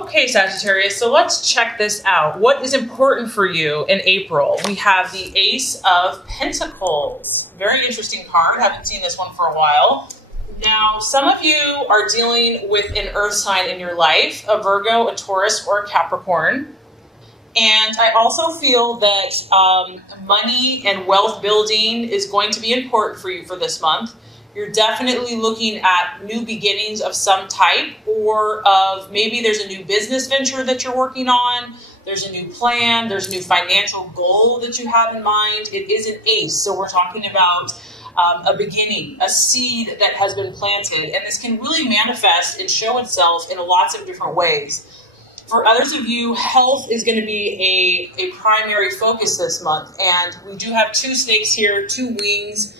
Okay, Sagittarius, so let's check this out. What is important for you in April? We have the Ace of Pentacles. Very interesting card. Haven't seen this one for a while. Now, some of you are dealing with an earth sign in your life, a Virgo, a Taurus, or a Capricorn. And I also feel that money and wealth building is going to be important for you for this month. You're definitely looking at new beginnings of some type, or of maybe there's a new business venture that you're working on. There's a new plan. There's a new financial goal that you have in mind. It is an ace. So we're talking about a beginning, a seed that has been planted. And this can really manifest and show itself in lots of different ways. For others of you, health is going to be a primary focus this month. And we do have two snakes here, two wings.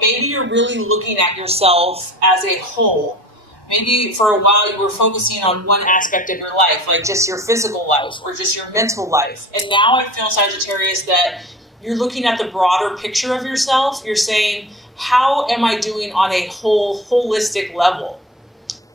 Maybe you're really looking at yourself as a whole. Maybe for a while you were focusing on one aspect of your life, like just your physical life or just your mental life. And now I feel, Sagittarius, that you're looking at the broader picture of yourself. You're saying, how am I doing on a holistic level?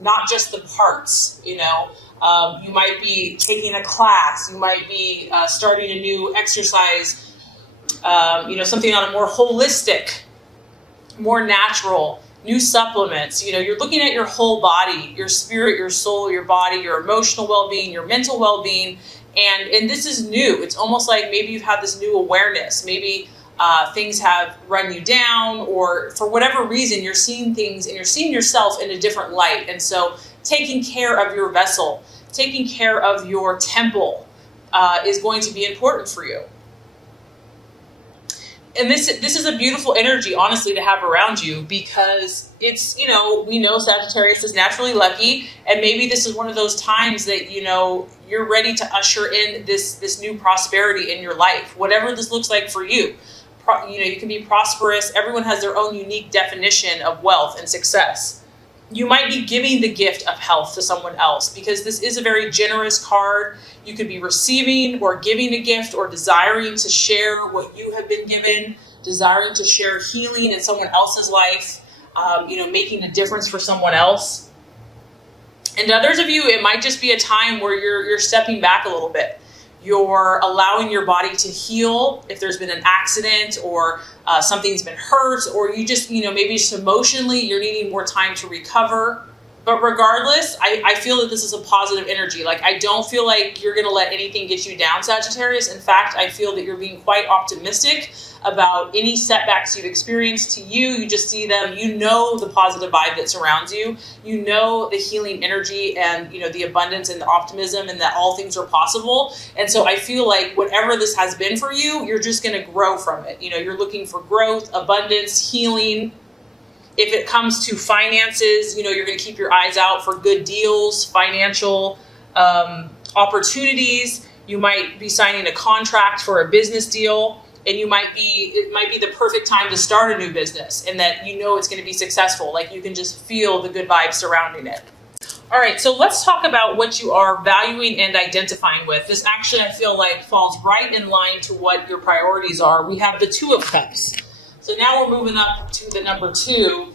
Not just the parts, you might be taking a class. You might be starting a new exercise, something on a more holistic, more natural, new supplements. You're looking at your whole body, your spirit, your soul, your body, your emotional well-being, your mental well-being. And this is new. It's almost like maybe you've had this new awareness. Maybe things have run you down, or for whatever reason, you're seeing things and you're seeing yourself in a different light. And so taking care of your vessel, taking care of your temple is going to be important for you. And this is a beautiful energy, honestly, to have around you, because it's, we know Sagittarius is naturally lucky, and maybe this is one of those times that, you're ready to usher in this new prosperity in your life, whatever this looks like for you. You can be prosperous. Everyone has their own unique definition of wealth and success. You might be giving the gift of health to someone else, because this is a very generous card. You could be receiving or giving a gift, or desiring to share what you have been given, desiring to share healing in someone else's life, making a difference for someone else. And others of you, it might just be a time where you're stepping back a little bit. You're allowing your body to heal if there's been an accident, or something's been hurt, or you just, maybe just emotionally you're needing more time to recover. But regardless, I feel that this is a positive energy. Like, I don't feel like you're going to let anything get you down, Sagittarius. In fact, I feel that you're being quite optimistic about any setbacks you've experienced. To you just see them, the positive vibe that surrounds you, the healing energy, and, the abundance and the optimism, and that all things are possible. And so I feel like whatever this has been for you, you're just going to grow from it. You're looking for growth, abundance, healing. If it comes to finances, you're going to keep your eyes out for good deals, financial opportunities. You might be signing a contract for a business deal, and it might be the perfect time to start a new business, and that it's going to be successful. Like, you can just feel the good vibes surrounding it. All right, so let's talk about what you are valuing and identifying with. This actually, I feel like, falls right in line to what your priorities are. We have the Two of Cups. So now we're moving up to the number 2.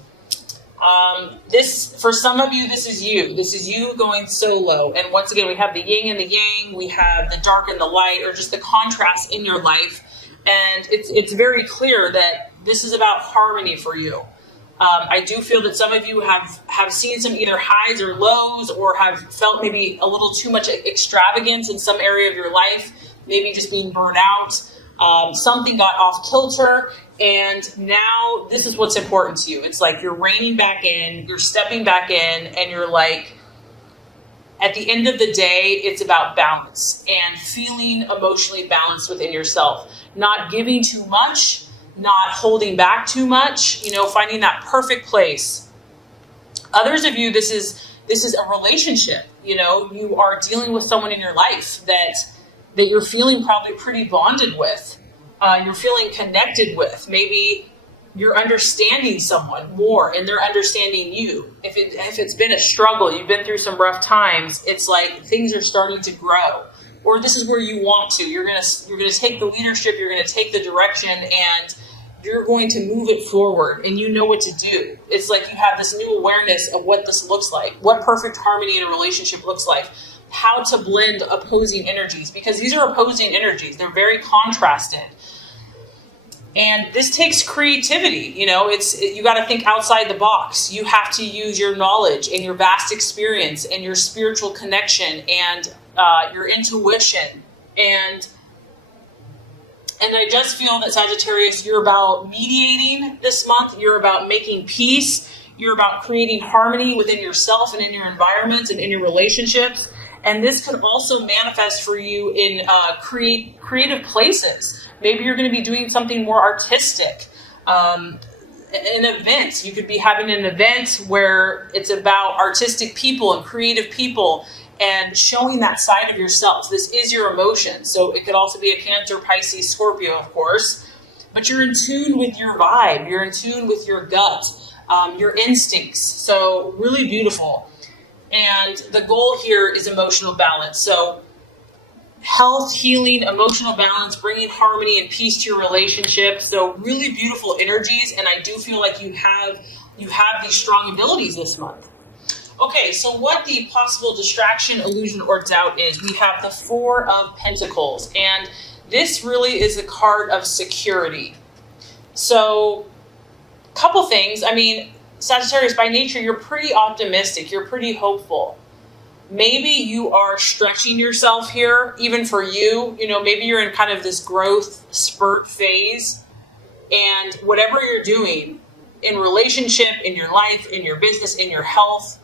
For some of you, this is you. This is you going solo. And once again, we have the yin and the yang. We have the dark and the light, or just the contrast in your life. And it's very clear that this is about harmony for you. I do feel that some of you have seen some either highs or lows, or have felt maybe a little too much extravagance in some area of your life, maybe just being burned out. Something got off kilter, and now this is what's important to you. It's like you're reining back in, you're stepping back in, and you're like, at the end of the day, it's about balance and feeling emotionally balanced within yourself. Not giving too much, not holding back too much, finding that perfect place. Others of you, this is a relationship. You are dealing with someone in your life that you're feeling probably pretty bonded with. You're feeling connected with. Maybe you're understanding someone more, and they're understanding you. If it's been a struggle, you've been through some rough times, it's like things are starting to grow. Or this is where you want to. You're gonna take the leadership. You're gonna take the direction, and you're going to move it forward and you know what to do. It's like you have this new awareness of what this looks like, what perfect harmony in a relationship looks like, how to blend opposing energies, because these are opposing energies. They're very contrasted. And this takes creativity. You got to think outside the box. You have to use your knowledge and your vast experience and your spiritual connection and your intuition. And I just feel that, Sagittarius, you're about mediating this month. You're about making peace. You're about creating harmony within yourself and in your environments and in your relationships. And this could also manifest for you in creative places. Maybe you're going to be doing something more artistic. An event. You could be having an event where it's about artistic people and creative people and showing that side of yourself. This is your emotion. So it could also be a Cancer, Pisces, Scorpio, of course. But you're in tune with your vibe. You're in tune with your gut, your instincts. So really beautiful. And the goal here is emotional balance. So health, healing, emotional balance, bringing harmony and peace to your relationship. So really beautiful energies. And I do feel like you have these strong abilities this month. Okay, so what the possible distraction, illusion, or doubt is, we have the Four of Pentacles. And this really is a card of security. So a couple things. I mean, Sagittarius, by nature, you're pretty optimistic. You're pretty hopeful. Maybe you are stretching yourself here, even for you. Maybe you're in kind of this growth spurt phase. And whatever you're doing in relationship, in your life, in your business, in your health,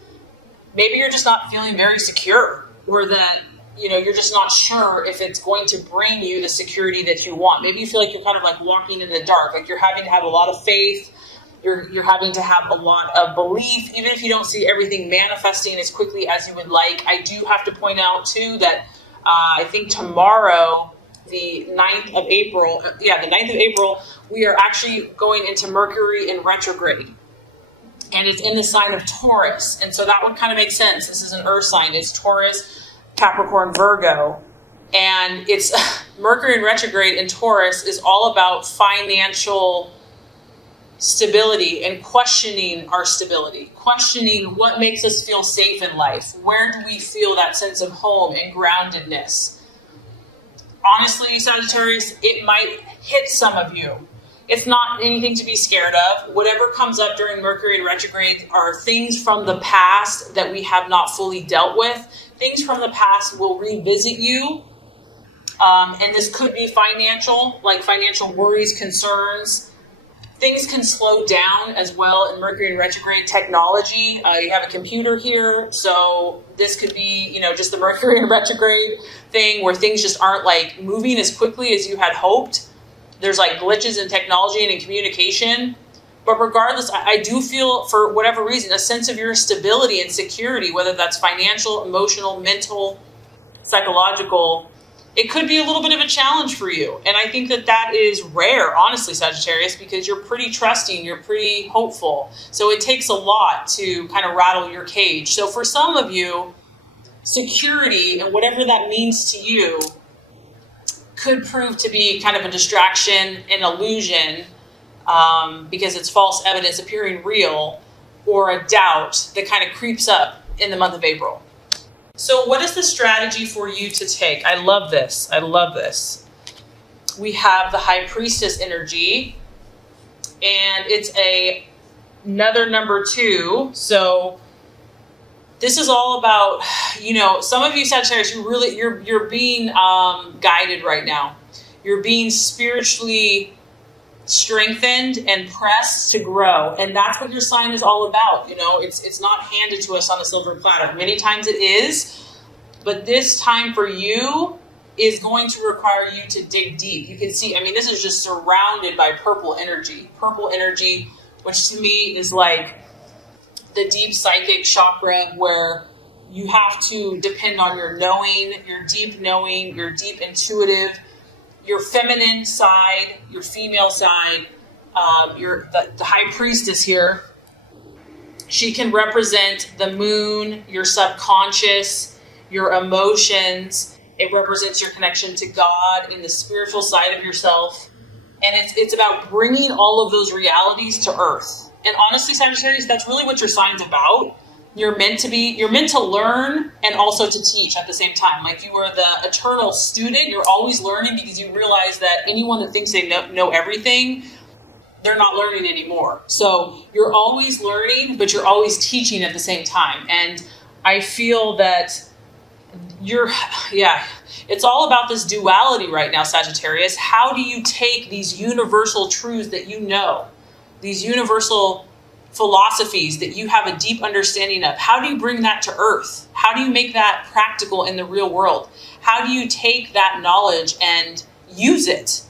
maybe you're just not feeling very secure, or that, you're just not sure if it's going to bring you the security that you want. Maybe you feel like you're kind of like walking in the dark, like you're having to have a lot of faith. You're having to have a lot of belief, even if you don't see everything manifesting as quickly as you would like. I do have to point out, too, that I think tomorrow, the 9th of April, we are actually going into Mercury in retrograde. And it's in the sign of Taurus. And so that would kind of make sense. This is an earth sign. It's Taurus, Capricorn, Virgo. And it's Mercury in retrograde in Taurus is all about financial stability and questioning our stability, questioning what makes us feel safe in life. Where do we feel that sense of home and groundedness? Honestly, Sagittarius, it might hit some of you. It's not anything to be scared of. Whatever comes up during Mercury in retrograde are things from the past that we have not fully dealt with. Things from the past will revisit you. And this could be financial, like financial worries, concerns. Things can slow down as well in Mercury in retrograde. Technology, you have a computer here, so this could be, just the Mercury in retrograde thing where things just aren't like moving as quickly as you had hoped. There's like glitches in technology and in communication. But regardless, I do feel, for whatever reason, a sense of your stability and security, whether that's financial, emotional, mental, psychological. It could be a little bit of a challenge for you. And I think that is rare, honestly, Sagittarius, because you're pretty trusting, you're pretty hopeful. So it takes a lot to kind of rattle your cage. So for some of you, security and whatever that means to you could prove to be kind of a distraction, an illusion, because it's false evidence appearing real, or a doubt that kind of creeps up in the month of April. So what is the strategy for you to take? I love this. I love this. We have the High Priestess energy, and it's another number 2. So this is all about, some of you Sagittarius, you're being guided right now. You're being spiritually strengthened and pressed to grow. And that's what your sign is all about. It's not handed to us on a silver platter. Many times it is, but this time for you is going to require you to dig deep. You can see, this is just surrounded by purple energy. Purple energy, which to me is like the deep psychic chakra, where you have to depend on your knowing, your deep intuitive, your feminine side, your female side. The High Priestess here, she can represent the moon, your subconscious, your emotions. It represents your connection to God in the spiritual side of yourself. And it's about bringing all of those realities to earth. And honestly, Sagittarius, that's really what your sign's about. You're meant to learn and also to teach at the same time. Like, you are the eternal student. You're always learning, because you realize that anyone that thinks they know everything, they're not learning anymore. So you're always learning, but you're always teaching at the same time. And I feel that it's all about this duality right now, Sagittarius. How do you take these universal truths that you know, these universal philosophies that you have a deep understanding of? How do you bring that to earth? How do you make that practical in the real world? How do you take that knowledge and use it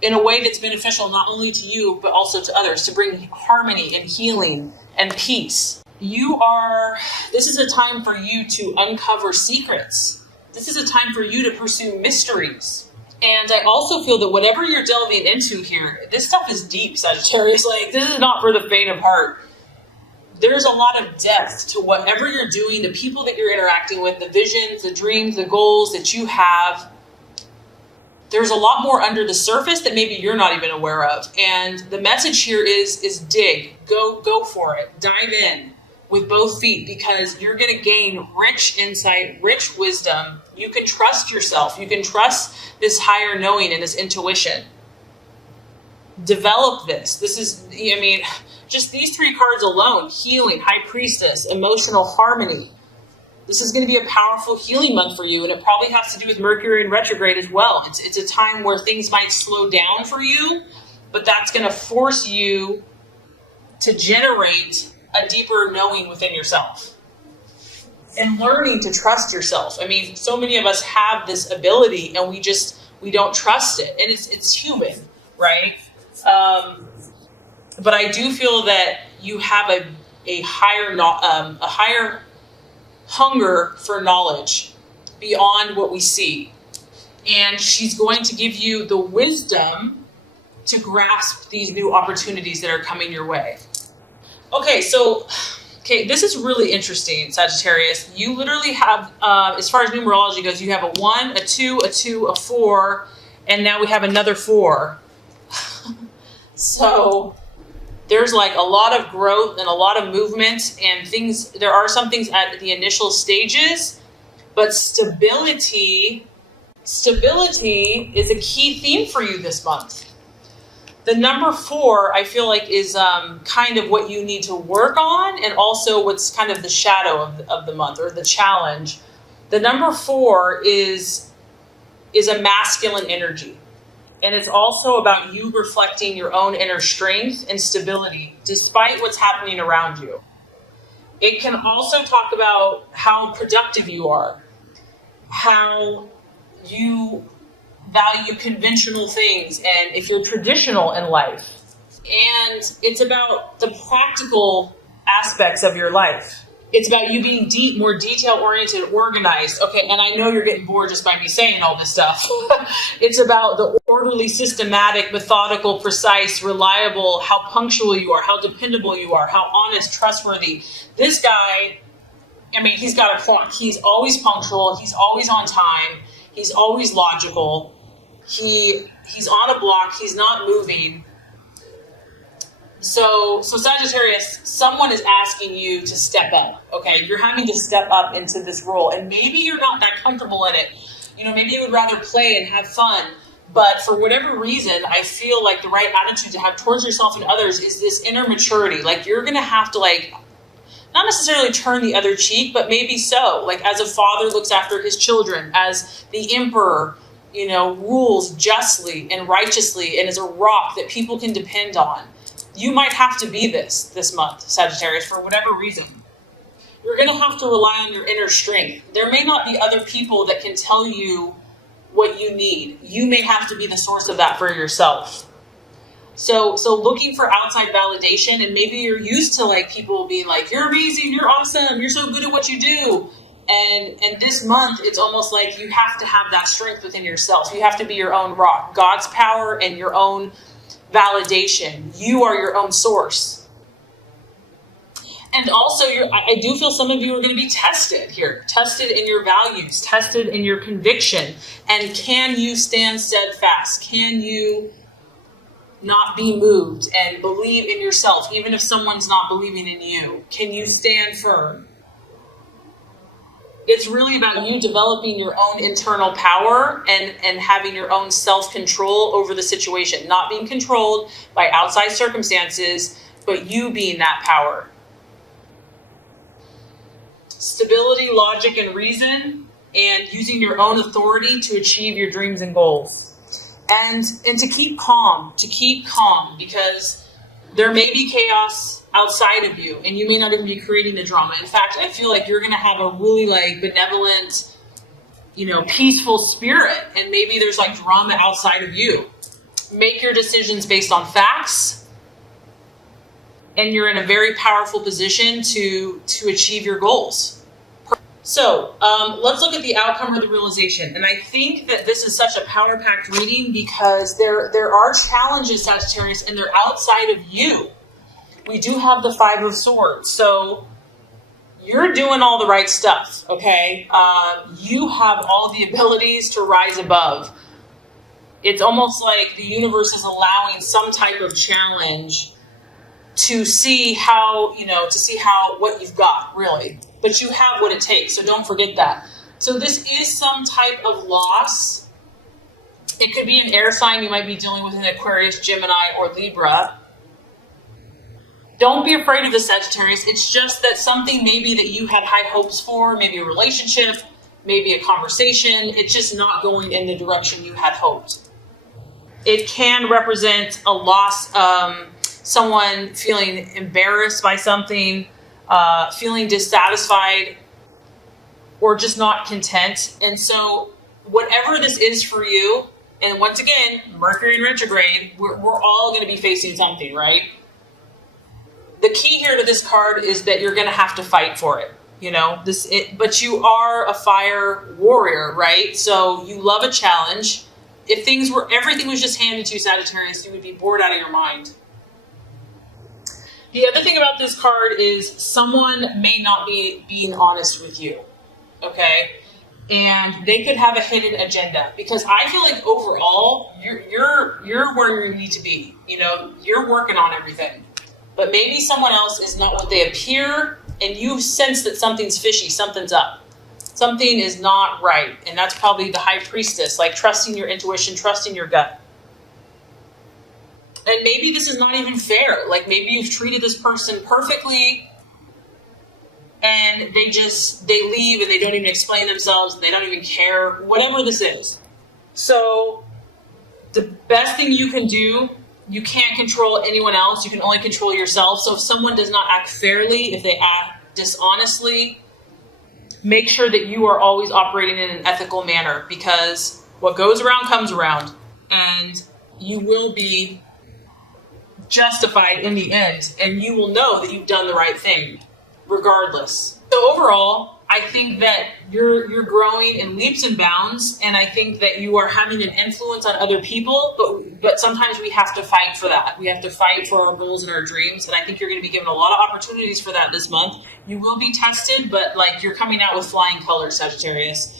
in a way that's beneficial not only to you, but also to others, to bring harmony and healing and peace? This is a time for you to uncover secrets. This is a time for you to pursue mysteries. And I also feel that whatever you're delving into here, this stuff is deep, Sagittarius. Like, this is not for the faint of heart. There's a lot of depth to whatever you're doing, the people that you're interacting with, the visions, the dreams, the goals that you have. There's a lot more under the surface that maybe you're not even aware of. And the message here is dig. Go for it. Dive in with both feet, because you're going to gain rich insight, rich wisdom. You can trust yourself. You can trust this higher knowing and this intuition. Develop this. This is, just these 3 cards alone: healing, High Priestess, emotional harmony. This is going to be a powerful healing month for you, and it probably has to do with Mercury in retrograde as well. It's a time where things might slow down for you, but that's going to force you to generate a deeper knowing within yourself and learning to trust yourself. So many of us have this ability, and we don't trust it, and it's human, right? But I do feel that you have a higher hunger for knowledge beyond what we see, and she's going to give you the wisdom to grasp these new opportunities that are coming your way. Okay, this is really interesting, Sagittarius. You literally have, as far as numerology goes, you have a 1, a 2, a 2, a 4, and now we have another 4. So there's like a lot of growth and a lot of movement and things. There are some things at the initial stages, but stability is a key theme for you this month. The number 4, I feel like, is kind of what you need to work on, and also what's kind of the shadow of the month, or the challenge. The number 4 is a masculine energy. And it's also about you reflecting your own inner strength and stability, despite what's happening around you. It can also talk about how productive you are, how you value conventional things, and if you're traditional in life. And it's about the practical aspects of your life. It's about you being more detail-oriented, organized. Okay, and I know you're getting bored just by me saying all this stuff. It's about the orderly, systematic, methodical, precise, reliable, how punctual you are, how dependable you are, how honest, trustworthy. This guy, he's got a point. He's always punctual. He's always on time. He's always logical. He's on a block. He's not moving. So Sagittarius, someone is asking you to step up, okay? You're having to step up into this role, and maybe you're not that comfortable in it. Maybe you would rather play and have fun, but for whatever reason, I feel like the right attitude to have towards yourself and others is this inner maturity. Like, you're going to have to, not necessarily turn the other cheek, but maybe so. Like, as a father looks after his children, as the emperor, rules justly and righteously and is a rock that people can depend on. You might have to be this month, Sagittarius, for whatever reason. You're going to have to rely on your inner strength. There may not be other people that can tell you what you need. You may have to be the source of that for yourself. So looking for outside validation, and maybe you're used to people being like, you're amazing, you're awesome, you're so good at what you do. And this month, it's almost like you have to have that strength within yourself. You have to be your own rock, God's power and your own validation. You are your own source. And also, I do feel some of you are going to be tested here. Tested in your values. Tested in your conviction. And can you stand steadfast? Can you not be moved and believe in yourself, even if someone's not believing in you? Can you stand firm? It's really about you developing your own internal power and having your own self-control over the situation, not being controlled by outside circumstances, but you being that power. Stability, logic, and reason, and using your own authority to achieve your dreams and goals. And to keep calm, because there may be chaos outside of you, and you may not even be creating the drama. In fact, I feel like you're going to have a really benevolent, peaceful spirit, and maybe there's drama outside of you. Make your decisions based on facts, and you're in a very powerful position to achieve your goals. So let's look at the outcome or the realization. And I think that this is such a power-packed reading because there are challenges, Sagittarius, and they're outside of you. We do have the Five of Swords. So you're doing all the right stuff, okay? You have all the abilities to rise above. It's almost like the universe is allowing some type of challenge to see how, what you've got, really. But you have what it takes, so don't forget that. So this is some type of loss. It could be an air sign. You might be dealing with an Aquarius, Gemini, or Libra. Don't be afraid of the Sagittarius. It's just that something maybe that you had high hopes for, maybe a relationship, maybe a conversation, it's just not going in the direction you had hoped. It can represent a loss, someone feeling embarrassed by something, feeling dissatisfied, or just not content. And so whatever this is for you, and once again, Mercury in retrograde, we're all going to be facing something, right? The key here to this card is that you're going to have to fight for it. But you are a fire warrior, right? So you love a challenge. If everything was just handed to you, Sagittarius, you would be bored out of your mind. The other thing about this card is someone may not be being honest with you, okay? And they could have a hidden agenda, because I feel like overall you're where you need to be. You're working on everything, but maybe someone else is not what they appear, and you sense that something's fishy, something's up, something is not right, and that's probably the High Priestess, trusting your intuition, trusting your gut. And maybe this is not even fair. Maybe you've treated this person perfectly and they leave and they don't even explain themselves and they don't even care, whatever this is. So the best thing you can do, you can't control anyone else. You can only control yourself. So if someone does not act fairly, if they act dishonestly, make sure that you are always operating in an ethical manner, because what goes around comes around, and you will be justified in the end, and you will know that you've done the right thing regardless. So overall, I think that you're growing in leaps and bounds, and I think that you are having an influence on other people, but sometimes we have to fight for that. We have to fight for our goals and our dreams, and I think you're going to be given a lot of opportunities for that this month. You will be tested, but you're coming out with flying colors, Sagittarius.